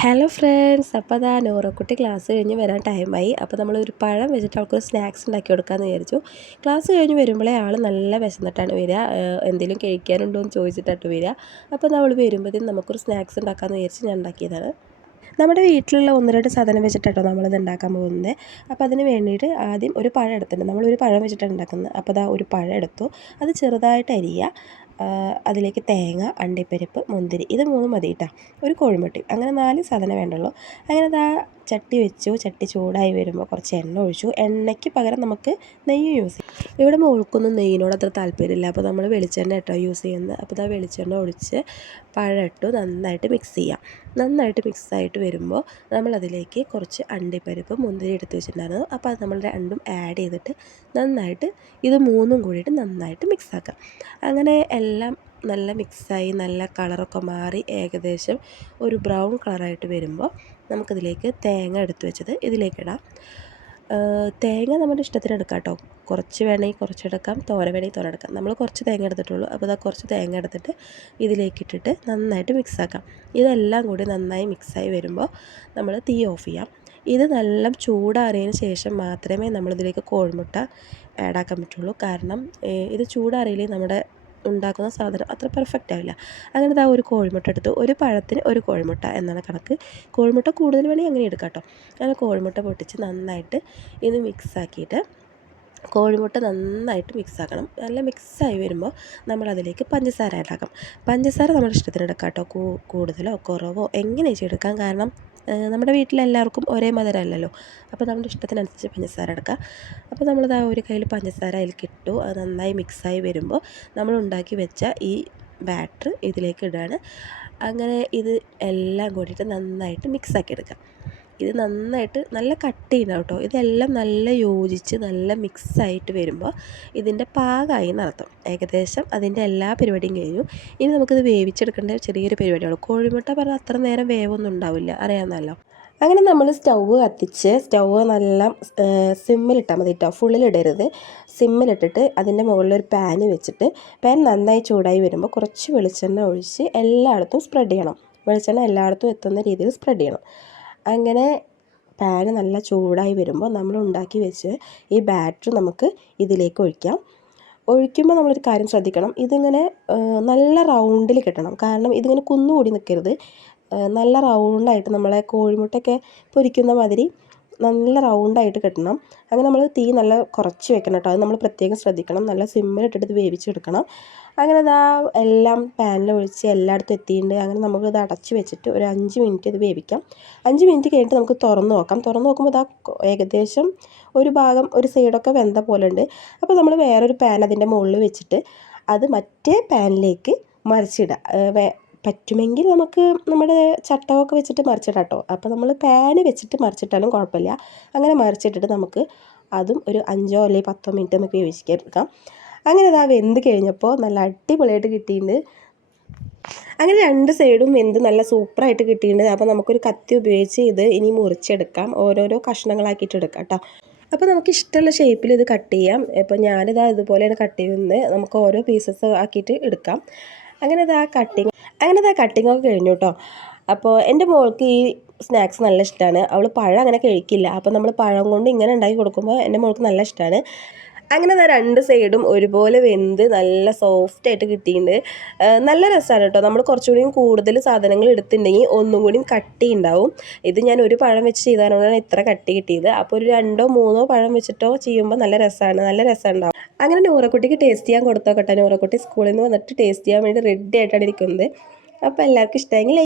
Hello friends, അപ്പോൾ അതാ നൂറക്കുട്ടി class കഴിഞ്ഞ് വരാൻ ടൈമായി. അപ്പോൾ നമ്മളൊരു പഴം വെച്ചിട്ട് അവൾക്കൊരു സ്നാക്സ് ഉണ്ടാക്കി കൊടുക്കാമെന്ന് വിചാരിച്ചു. ക്ലാസ് കഴിഞ്ഞ് വരുമ്പോഴേ ആൾ നല്ല വിശന്നിട്ടാണ് വരിക. എന്തെങ്കിലും കഴിക്കാനുണ്ടോ എന്ന് ചോദിച്ചിട്ടാണ് വരിക. അപ്പോൾ നമ്മൾ വരുമ്പോഴത്തേക്കും നമുക്കൊരു സ്നാക്സ് ഉണ്ടാക്കാമെന്ന് വിചാരിച്ച് ഞാൻ ഉണ്ടാക്കിയതാണ്. നമ്മുടെ വീട്ടിലുള്ള ഒന്ന് രണ്ട് സാധനം വെച്ചിട്ടാട്ടോ നമ്മളിത് ഉണ്ടാക്കാൻ പോകുന്നത്. അപ്പോൾ അതിന് വേണ്ടിയിട്ട് ആദ്യം ഒരു പഴം എടുത്തിട്ടുണ്ട്. നമ്മളൊരു പഴം വെച്ചിട്ടാണ് ഉണ്ടാക്കുന്നത്. അപ്പോൾ അതാ ഒരു പഴം എടുത്തു, അത് ചെറുതായിട്ട് അരിയുക. അതിലേക്ക് തേങ്ങ, അണ്ടിപ്പരിപ്പ്, മുന്തിരി, ഇത് മൂന്നും മതി കേട്ടോ. ഒരു കോഴിമുട്ടി, അങ്ങനെ 4 സാധനം വേണ്ടുള്ളൂ. അങ്ങനെ അതാ ചട്ടി വെച്ചു. ചട്ടി ചൂടായി വരുമ്പോൾ കുറച്ച് എണ്ണ ഒഴിച്ചു. എണ്ണയ്ക്ക് പകരം നമുക്ക് നെയ്യ് യൂസ് ചെയ്യാം. ഇവിടെ മോൾക്കൊന്നും നെയ്യിനോട് അത്ര താല്പര്യമില്ല, അപ്പോൾ നമ്മൾ വെളിച്ചെണ്ണ കേട്ടോ യൂസ് ചെയ്യുന്നത്. അപ്പോൾ ഇതാ വെളിച്ചെണ്ണ ഒഴിച്ച് പഴം ഇട്ടു നന്നായിട്ട് മിക്സ് ചെയ്യാം. നന്നായിട്ട് മിക്സായിട്ട് വരുമ്പോൾ നമ്മളതിലേക്ക് കുറച്ച് അണ്ടിപ്പരിപ്പ്, മുന്തിരി എടുത്ത് വെച്ചിട്ടുണ്ടായിരുന്നു. അപ്പോൾ അത് നമ്മൾ രണ്ടും ആഡ് ചെയ്തിട്ട് നന്നായിട്ട് ഇത് മൂന്നും കൂടിയിട്ട് നന്നായിട്ട് മിക്സാക്കാം. അങ്ങനെ എല്ലാം നല്ല മിക്സായി നല്ല കളറൊക്കെ മാറി ഏകദേശം ഒരു ബ്രൗൺ കളറായിട്ട് വരുമ്പോൾ നമുക്കിതിലേക്ക് തേങ്ങ എടുത്ത് വെച്ചത് ഇതിലേക്കിടാം. തേങ്ങ നമ്മുടെ ഇഷ്ടത്തിന് എടുക്കാം കേട്ടോ. കുറച്ച് വേണമെങ്കിൽ കുറച്ചെടുക്കാം, തോര വേണമെങ്കിൽ തോര എടുക്കാം. നമ്മൾ കുറച്ച് തേങ്ങ എടുത്തിട്ടുള്ളൂ. അപ്പോൾ അതാ കുറച്ച് തേങ്ങ എടുത്തിട്ട് ഇതിലേക്കിട്ടിട്ട് നന്നായിട്ട് മിക്സാക്കാം. ഇതെല്ലാം കൂടി നന്നായി മിക്സായി വരുമ്പോൾ നമ്മൾ തീ ഓഫ് ചെയ്യാം. ഇത് നല്ല ചൂടാറിയതിന് ശേഷം മാത്രമേ നമ്മളിതിലേക്ക് കോഴിമുട്ട ആഡാക്കാൻ പറ്റുള്ളൂ. കാരണം ഇത് ചൂടാറിയില്ലേ നമ്മുടെ ഉണ്ടാക്കുന്ന സാധനം അത്ര പെർഫെക്റ്റ് ആവില്ല. അങ്ങനെ ഇതാ ഒരു കോഴിമുട്ട എടുത്തു. ഒരു പഴത്തിന് ഒരു കോഴിമുട്ട എന്നാണ് കണക്ക്. കോഴിമുട്ട കൂടുതൽ വേണമെങ്കിൽ അങ്ങനെ എടുക്കാം കേട്ടോ. അങ്ങനെ കോഴിമുട്ട പൊട്ടിച്ച് നന്നായിട്ട് ഇത് മിക്സാക്കിയിട്ട് കോഴിമുട്ട നന്നായിട്ട് മിക്സാക്കണം. നല്ല മിക്സായി വരുമ്പോൾ നമ്മളതിലേക്ക് പഞ്ചസാര ആഡാക്കാം. പഞ്ചസാര നമ്മുടെ ഇഷ്ടത്തിന് എടുക്കാം കേട്ടോ. കൂടുതലോ കുറവോ എങ്ങനെ ചെയ്തെടുക്കാം. കാരണം നമ്മുടെ വീട്ടിലെല്ലാവർക്കും ഒരേ മധുരമല്ലല്ലോ. അപ്പോൾ നമ്മുടെ ഇഷ്ടത്തിനനുസരിച്ച് പഞ്ചസാര എടുക്കാം. അപ്പോൾ നമ്മളിത് ആ ഒരു കയ്യിൽ പഞ്ചസാര അതിലേക്ക് ഇട്ടു. അത് നന്നായി മിക്സായി വരുമ്പോൾ നമ്മൾ ഉണ്ടാക്കി വെച്ച ഈ ബാറ്റർ ഇതിലേക്ക് ഇടുകയാണ്. അങ്ങനെ ഇത് എല്ലാം കൂടിയിട്ട് നന്നായിട്ട് മിക്സാക്കി എടുക്കാം. ഇത് നന്നായിട്ട് നല്ല കട്ടിയുണ്ടാവും കേട്ടോ. ഇതെല്ലാം നല്ല യോജിച്ച് നല്ല മിക്സായിട്ട് വരുമ്പോൾ ഇതിൻ്റെ പാകമായി എന്നർത്ഥം. ഏകദേശം അതിൻ്റെ എല്ലാ പരിപാടിയും കഴിഞ്ഞു. ഇനി നമുക്കിത് വേവിച്ചെടുക്കേണ്ട ചെറിയൊരു പരിപാടിയുള്ളൂ. കോഴിമുട്ട പറഞ്ഞാൽ അത്ര നേരം വേവൊന്നും ഉണ്ടാവില്ല, അറിയാമെന്നല്ലോ. അങ്ങനെ നമ്മൾ സ്റ്റൗവ് കത്തിച്ച് സ്റ്റൗവ് നല്ല സിമ്മിലിട്ടാൽ മതി കേട്ടോ. ഫുള്ളിലിടരുത്. സിമ്മിലിട്ടിട്ട് അതിൻ്റെ മുകളിലൊരു പാന് വെച്ചിട്ട് പാൻ നന്നായി ചൂടായി വരുമ്പോൾ കുറച്ച് വെളിച്ചെണ്ണ ഒഴിച്ച് എല്ലായിടത്തും സ്പ്രെഡ് ചെയ്യണം. വെളിച്ചെണ്ണ എല്ലായിടത്തും എത്തുന്ന രീതിയിൽ സ്പ്രെഡ് ചെയ്യണം. അങ്ങനെ പാന് നല്ല ചൂടായി വരുമ്പോൾ നമ്മൾ ഉണ്ടാക്കി വെച്ച് ഈ ബാറ്റർ നമുക്ക് ഇതിലേക്ക് ഒഴിക്കാം. ഒഴിക്കുമ്പോൾ നമ്മളൊരു കാര്യം ശ്രദ്ധിക്കണം. ഇതിങ്ങനെ നല്ല റൗണ്ടിൽ കിട്ടണം. കാരണം ഇതിങ്ങനെ കുന്നുകൂടി നിൽക്കരുത്. നല്ല റൗണ്ടായിട്ട് നമ്മളെ കോഴിമുട്ടയൊക്കെ പൊരിക്കുന്ന മാതിരി നല്ല റൗണ്ടായിട്ട് കിട്ടണം. അങ്ങനെ നമ്മൾ തീ നല്ല കുറച്ച് വെക്കണം കേട്ടോ. അത് നമ്മൾ പ്രത്യേകം ശ്രദ്ധിക്കണം. നല്ല സിമ്മിലിട്ടിട്ട് ഇത് വേവിച്ചെടുക്കണം. അങ്ങനെ ഇതാ എല്ലാം പാനിൽ ഒഴിച്ച് എല്ലായിടത്തും എത്തിയിട്ടുണ്ട്. അങ്ങനെ നമുക്കിത് അടച്ച് വെച്ചിട്ട് ഒരു 5 മിനിറ്റ് ഇത് വേവിക്കാം. 5 മിനിറ്റ് കഴിഞ്ഞിട്ട് നമുക്ക് തുറന്ന് നോക്കാം. തുറന്ന് നോക്കുമ്പോൾ ഇതാ ഏകദേശം ഒരു ഭാഗം ഒരു സൈഡൊക്കെ വെന്ത പോലെ ഉണ്ട്. അപ്പോൾ നമ്മൾ വേറൊരു പാൻ അതിൻ്റെ മുകളിൽ വെച്ചിട്ട് അത് മറ്റേ പാനിലേക്ക് മറിച്ചിടുക. പറ്റുമെങ്കിൽ നമുക്ക് നമ്മുടെ ചട്ടമൊക്കെ വെച്ചിട്ട് മറിച്ചിടാം കേട്ടോ. അപ്പോൾ നമ്മൾ പാന് വെച്ചിട്ട് മറിച്ചിട്ടാലും കുഴപ്പമില്ല. അങ്ങനെ മറിച്ചിട്ടിട്ട് നമുക്ക് അതും ഒരു 5 അല്ലെങ്കിൽ 10 മിനിറ്റ് നമുക്ക് വേവിച്ചെടുക്കാം. അങ്ങനെ ഇതാ വെന്ത് കഴിഞ്ഞപ്പോൾ നല്ല അടിപൊളിയായിട്ട് കിട്ടിയിട്ടുണ്ട്. അങ്ങനെ 2 സൈഡും വെന്ത് നല്ല സൂപ്പറായിട്ട് കിട്ടിയിട്ടുണ്ട്. അപ്പോൾ നമുക്കൊരു കത്തി ഉപയോഗിച്ച് ഇത് ഇനി മുറിച്ചെടുക്കാം. ഓരോരോ കഷ്ണങ്ങളാക്കിയിട്ട് എടുക്കാം കേട്ടോ. അപ്പോൾ നമുക്ക് ഇഷ്ടമുള്ള ഷേപ്പിൽ ഇത് കട്ട് ചെയ്യാം. ഇപ്പോൾ ഞാനിതാ ഇതുപോലെയാണ് കട്ട് ചെയ്യുന്നത്. നമുക്ക് ഓരോ പീസസ് ആക്കിയിട്ട് എടുക്കാം. അങ്ങനെ ഇതാ കട്ടിങ്ങൊക്കെ കഴിഞ്ഞു കേട്ടോ. അപ്പോൾ എൻ്റെ മോൾക്ക് ഈ സ്നാക്സ് നല്ല ഇഷ്ടമാണ്. അവൾ പഴം അങ്ങനെ കഴിക്കില്ല. അപ്പോൾ നമ്മൾ പഴം കൊണ്ട് ഇങ്ങനെ ഉണ്ടാക്കി കൊടുക്കുമ്പോൾ എൻ്റെ മോൾക്ക് നല്ല ഇഷ്ടമാണ്. അങ്ങനെ 2 സൈഡും ഒരുപോലെ വെന്ത് നല്ല സോഫ്റ്റായിട്ട് കിട്ടിയിട്ടുണ്ട്. നല്ല രസമാണ് കേട്ടോ. നമ്മൾ കുറച്ചുകൂടിയും കൂടുതൽ സാധനങ്ങൾ എടുത്തിട്ടുണ്ടെങ്കിൽ ഒന്നും കൂടിയും കട്ടി ഉണ്ടാവും. ഇത് ഞാൻ ഒരു പഴം വെച്ച് ചെയ്തതുകൊണ്ടാണ് ഇത്ര കട്ടി കിട്ടിയത്. അപ്പോൾ ഒരു 2 3 പഴം വെച്ചിട്ടോ ചെയ്യുമ്പോൾ നല്ല രസം ഉണ്ടാവും. അങ്ങനെ നൂറക്കുട്ടിക്ക് ടേസ്റ്റ് ചെയ്യാൻ കൊടുത്തോ കേട്ടോ. നൂറക്കുട്ടി സ്കൂളിൽ നിന്ന് വന്നിട്ട് ടേസ്റ്റ് ചെയ്യാൻ വേണ്ടി റെഡി ആയിട്ടാണ് ഇരിക്കുന്നത്. അപ്പോൾ എല്ലാവർക്കും ഇഷ്ടമെങ്കിൽ